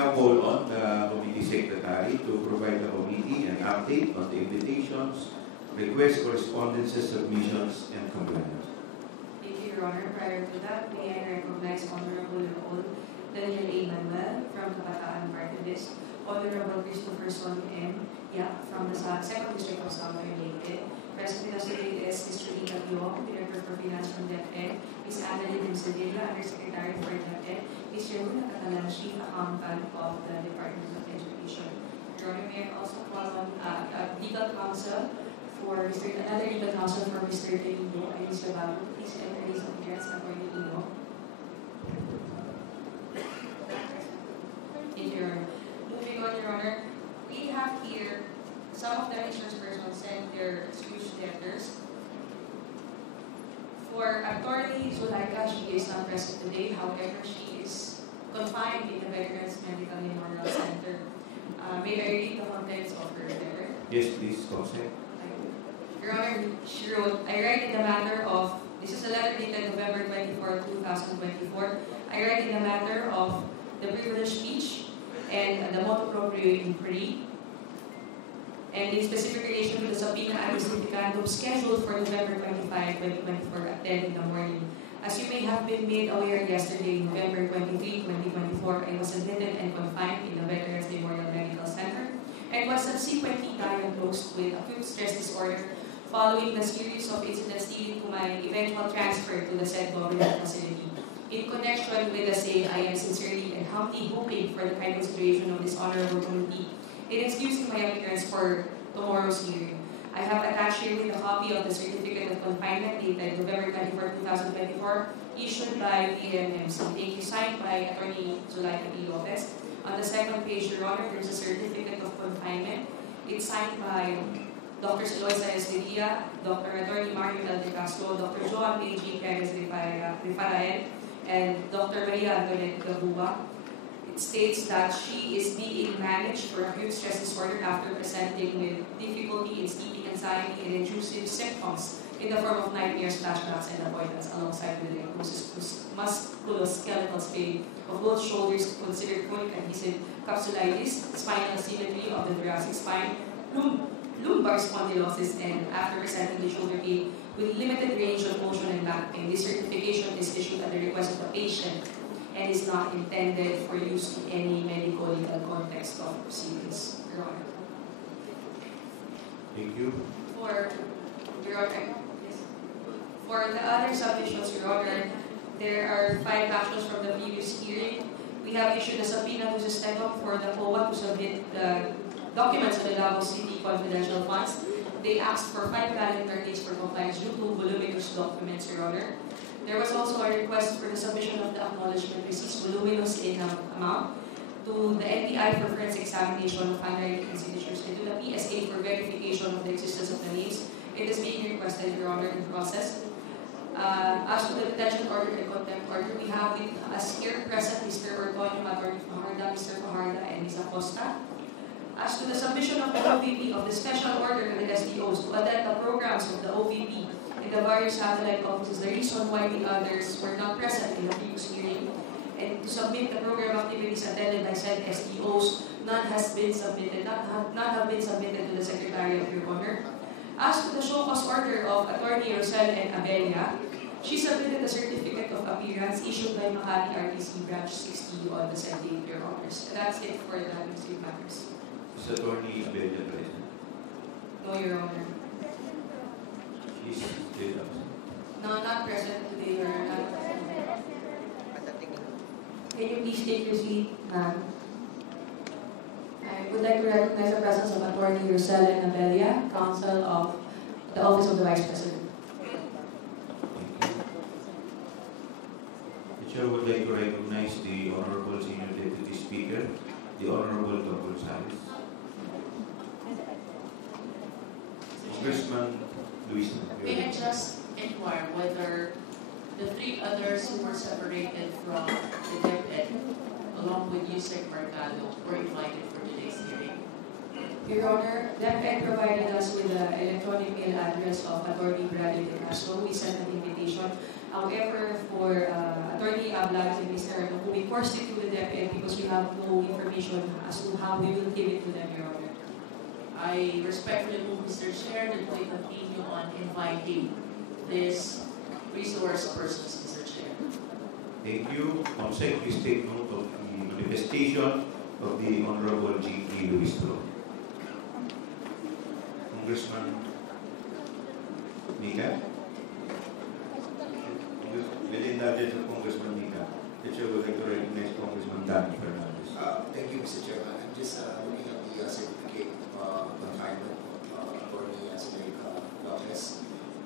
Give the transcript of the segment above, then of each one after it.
now call on the Committee Secretary to provide the committee an update on the invitations, requests, correspondences, submissions, and complaints. Thank you, Your Honor. Prior to that, may I recognize Honorable Raul Daniel A. Manuel from Kabataan Party List, Honorable Christopher Son M. Yap from the 2nd District of Southern Leyte. Present with us today is Mr. Ita Biong, Director for Finance from DepEd, Ms. Annalyn Sevilla, Undersecretary for DepEd, Mr. Luna Catalan, Chief Accountant of the Department of Education. Your Honor, may I also call on legal counsel for another legal counsel for Mr. Delino and Mr. Bago. Please enter his appearance, Attorney Delino. Thank you, Your Honor. Moving on, Your Honor, we have here some of the insurance persons sent their excuse letters. For Attorney Zulaika, she is not present today. However, she is confined in the Veterans Medical Memorial Center. May I read the contents of her letter? Yes, please, Conse. Your Honor, she wrote, I write in the matter of, this is a letter dated November 24, 2024. I write in the matter of the privileged speech and the motu proprio inquiry, and in specific relation to the subpoena ad justificandum scheduled for November 25, 2024 at 10 in the morning. As you may have been made aware yesterday, November 23, 2024, I was admitted and confined in the Veterans Memorial Medical Center and was subsequently diagnosed with acute stress disorder following the series of incidents leading to my eventual transfer to the said government facility. In connection with the same, I am sincerely and humbly hoping for the kind consideration of this honorable committee in excusing my appearance for tomorrow's hearing. I have attached here with a copy of the certificate of confinement dated November 24, 2024, issued by the AMMC. Thank you, signed by Attorney Zulaika P. Lopez. On the second page, Your Honor, there's a certificate of confinement. It's signed by Dr. Eloisa Esdelia, Dr. Attorney Mario L. De Castro, Dr. Joan A. G. Perez Rifarael, and Dr. Maria Antoinette Gabua. It states that she is being managed for acute stress disorder after presenting with difficulty in sleeping, anxiety, and intrusive symptoms in the form of nightmares, flashbacks, and avoidance, alongside with the musculoskeletal pain of both shoulders considered chronic adhesive capsulitis, spinal asymmetry of the thoracic spine, lumbar spondylosis, and after presenting the shoulder pain with limited range of motion and back pain. This certification is issued at the request of the patient and is not intended for use in any medical legal context of proceedings, Your Honor. Thank you. For Your Honor, yes. For the other submissions, Your Honor, there are 5 actions from the previous hearing. We have issued a subpoena to Systemum for the COA to submit the documents of the Davao City confidential funds. They asked for 5 calendar days for compliance due to voluminous documents, Your Honor. There was also a request for the submission of the acknowledgement receipts, voluminous in amount, to the NBI for forensic examination of handwriting and signatures, and to the PSA for verification of the existence of the names. It is being requested, Your Honor, in process. As to the detention order and contempt order, we have with us here present Mr. Ortonio Attorney Fajarda, Mr. Fajarda, and Ms. Acosta. As to the submission of the OVP of the special order to the SDOs to attend the programs of the OVP in the various satellite offices, the reason why the others were not present in the previous hearing, and to submit the program activities attended by said SDOs, none have been submitted to the Secretary of Your Honor. As to the show cause order of Attorney Rosel and Abelia, she submitted a certificate of appearance issued by Makati RTC Branch 60 on the said date, Your Honors. That's it for the administrative matters. Is Attorney Abelia present? No, Your Honor. She's still absent. No, not present today, Your Honor. Can you please take your seat, ma'am? I would like to recognize the presence of Attorney Rosel and Abelia, Counsel of the Office of the Vice President. The Chair would like to recognize the Honorable Senior Deputy Speaker, the Honorable Dr. Gonzales. Congressman Luis. May I just inquire whether the 3 others who were separated from the DepEd, along with Yusek Mercado, were invited for today's hearing? Your Honor, DepEd provided us with the electronic mail address of Attorney Bradley De Castro. We sent an invitation. However, for Attorney Ablag and Mr. Arno, we forced it to the DepEd because we have no information as to how we will give it to them, Your Honor. I respectfully move, Mr. Chair, that we continue on inviting these resource persons, Mr. Chair. Thank you. Comsec, please take note of the manifestation of the Honorable G.P. Luistro. Congressman Nika? Within that is Congressman Nika. The chair would like to recognize Congressman Danny Fernandez. Thank you, Mr. Chairman. I'm just looking at the certificate of confinement of Attorney Seneca Lopez.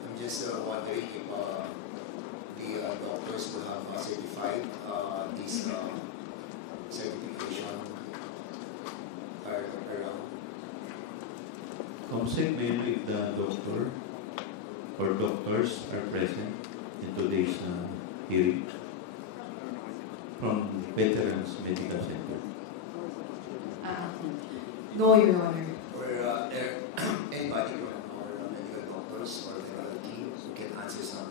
I'm just wondering if the doctors will have certified this certification around. Comsec, may I know if the doctor or doctors are present in today's hearing from Veterans Medical Center? No, Your Honor. Or anybody from our medical doctors or their team who can answer some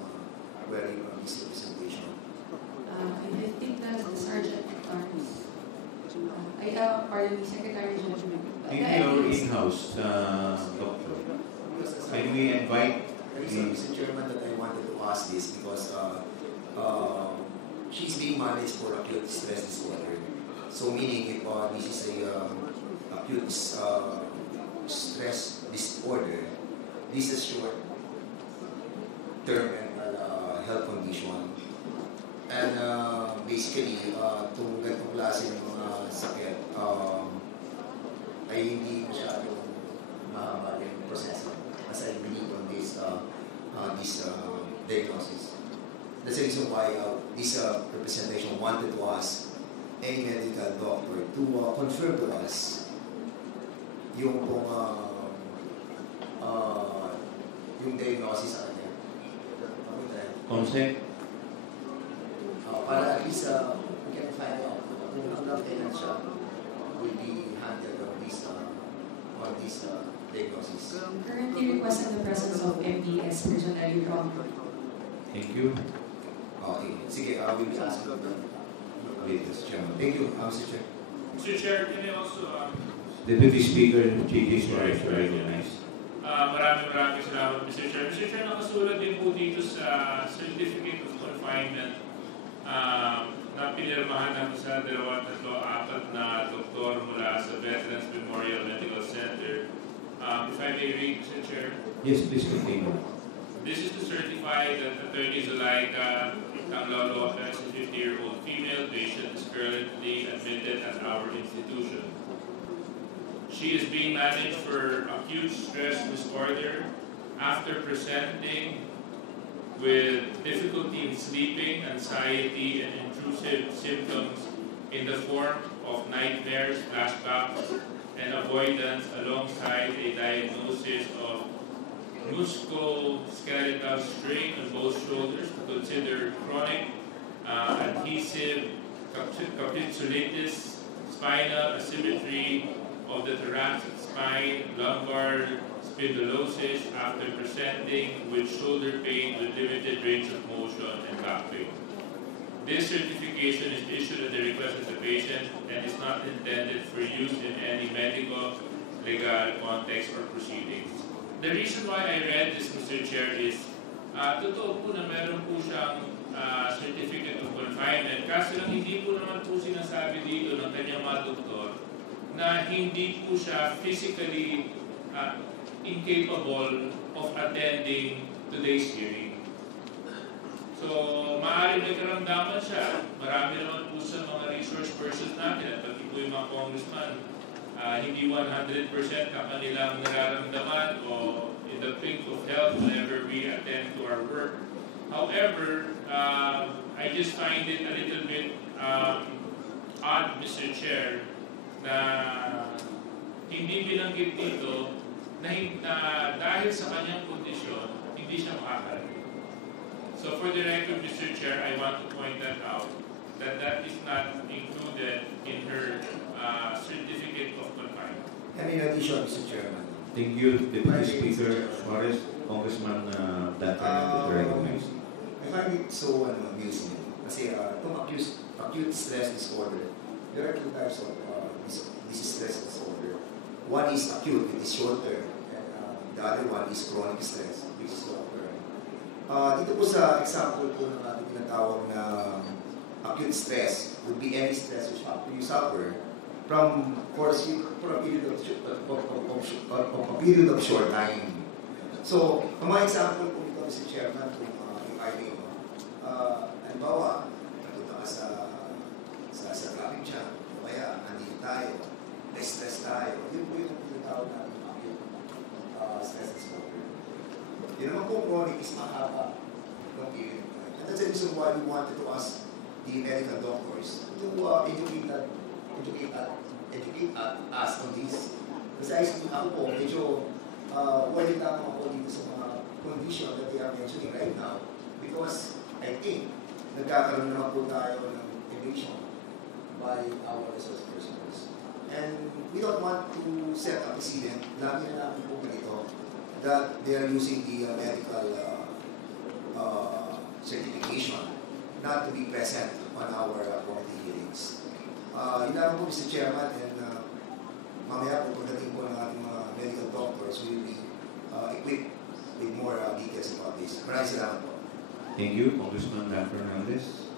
query from this representation. I think that's the Sergeant at Arms. Pardon me, Secretary General. Maybe our in-house doctor. Can we invite Mr. Chairman, that I wanted to ask this because she's being managed for acute stress disorder. So meaning if this is a acute stress disorder, this is short term mental health condition. And basically, itong ganitong klase ng mga sakit ay hindi masyadong mahaba yung proseso. As I believe on this diagnosis. That's the reason why this representation wanted to ask any medical doctor to confirm to us yung pong yung diagnosis sa kanya. Comsec? Para at least we can find out kung hanggang kailan siya will be handled on this diagnosis. Currently requesting the presence of MDS personnel, Your Honor. Thank you. Okay. Sige, we will ask the latest chairman. Thank you, Mr. Chair. Mr. Chair, can I also... Deputy Speaker J.K. Suarez to recognize. Maraming salamat, Mr. Chair. Mr. Chair, nakasulat din po dito sa Certificate of Confinement na pinirmahan natin sa 2-4 na doktor mula sa Veterans Memorial Medical Center. If I may read, Mr. Chair. Yes, please continue. This is to certify that Attorney Zulaika Camlo Lopez, a 50-year-old female patient, is currently admitted at our institution. She is being managed for acute stress disorder after presenting with difficulty in sleeping, anxiety, and intrusive symptoms in the form of nightmares, flashbacks, and avoidance, alongside a diagnosis of musculoskeletal strain on both shoulders, considered chronic adhesive capsulitis, spinal asymmetry of the thoracic spine, lumbar spondylosis after presenting with shoulder pain with limited range of motion and back pain. This certification is issued at the request of the patient and is not intended for use in any medical, legal context or proceedings. The reason why I read this, Mr. Chair, is totoo po na meron po siyang certificate of confinement, kaso lang hindi po naman po sinasabi dito ng kanyang mga doktor na hindi po siya physically incapable of attending today's hearing. So, maaari may karamdaman siya. Marami naman po sa mga resource persons natin at pati po yung mga congressman, hindi 100% na kanilang nararamdaman o in the pink of health whenever we attend to our work. However, I just find it a little bit odd, Mr. Chair, na hindi binanggit dito na dahil sa kanyang kondisyon, hindi siya makakarating. So for the record, Mr. Chair, I want to point that out, that is not included in her certificate of confinement. I in addition, Mr. Chairman, Thank you, Deputy Speaker Suarez. Congressman Dan Fernandez is recognized. I find it so amusing. Kasi itong acute stress disorder, there are two types of this stress disorder. One is acute, it is short term, and the other one is chronic stress, which is long term. Dito po sa example po ng ating tinatawag na acute stress would be any stress which you suffer from for a period of short time. So, ang mga example po ito, Mr. Chairman, kung yung ID mo, halimbawa, napunta ka sa traffic jam, o kaya, nandito tayo, stress tayo, yun po yung tinatawag natin acute stress disorder. Yun naman po, chronic is mahaba ng period. And that's the reason why we wanted to ask the medical doctors to educate us on this. Kasi ako po, medyo wala tama ako dito sa mga condition that they are mentioning right now because I think nagkakaroon naman po tayo ng evasion by our resource persons. And we don't want to set a precedent, lagi na namin po ganito, that they are using the medical certification not to be present on our committee hearings. Yun lang po, Mr. Chairman, and mamaya po pagdating po ng ating mga medical doctors, we will be equipped with more details about this. Maraming salamat po. Thank you, Congressman Dan Fernandez.